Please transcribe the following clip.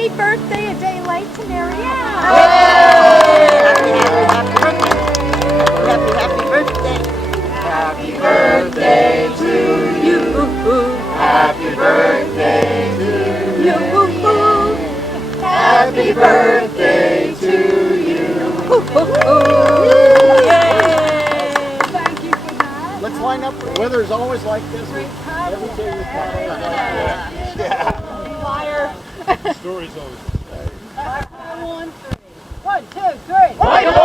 happy birthday a day late to Marianne. Happy birthday. Happy birthday to you. Happy birthday to you. Happy birthday to you. Thank you for that. Let's line up. The weather's always like this. Everything is kind of like that. Liar. Story's always. 1, 2, 3. 1, 2, 3.